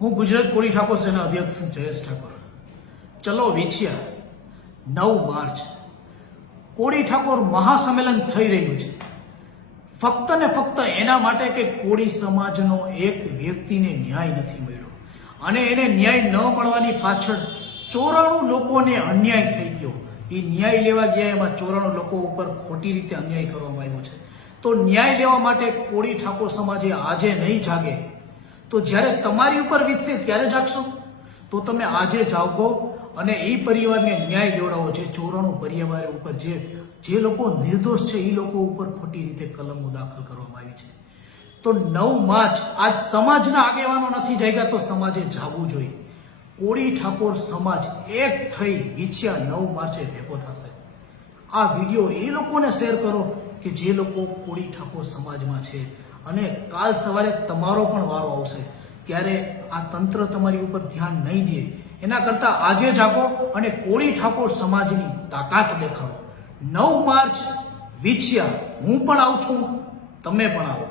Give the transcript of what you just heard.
હું ગુજરાત કોળી ઠાકોર સેના અધ્યક્ષ જયેશ ઠાકોર. ચલો વિછિયા 9 માર્ચ કોળી ઠાકોર મહાસંમેલન થઈ રહ્યું છે ફક્ત ને ફક્ત એના માટે કે કોળી સમાજનો એક વ્યક્તિને ન્યાય નથી મળ્યો અને એને ન્યાય ન મળવાની પાછળ 94 લોકોને અન્યાય થઈ ગયો. એ ન્યાય લેવા ગયા એમાં 94 લોકો ઉપર ખોટી રીતે અન્યાય કરવામાં આવ્યો છે. તો ન્યાય લેવા માટે કોળી ઠાકોર સમાજે આજે નહીં જાગે તો જ્યારે તમારી ઉપર વીતશે ત્યારે જાગશો. તો તમે આજે જાગો અને એ પરિવારને ન્યાય દેવડાવો. જે 94 પરિવાર ઉપર જે લોકો નિર્દોષ છે એ લોકો ઉપર ખોટી રીતે કલમો દાખલ કરવામાં આવી છે. તો 9 માર્ચ આજ સમાજના આગેવાનો નથી જાગ્યા તો સમાજે જાગવું જોઈએ. કોળી ઠાકોર સમાજ એક થઈ વિછિયા 9 માર્ચે ભેગો થશે. આ વિડીયો એ લોકોને શેર કરો કે જે લોકો કોળી ઠાકોર સમાજમાં છે અને કાલ સવારે તમારો પણ વારો આવશે ત્યારે આ તંત્ર તમારી ઉપર ધ્યાન નહીં દે. એના કરતા આજે જાગો અને કોળી ઠાકોર સમાજની તાકાત દેખાડો. 9 માર્ચ વિછિયા હું પણ આવું છું, તમે પણ આવો.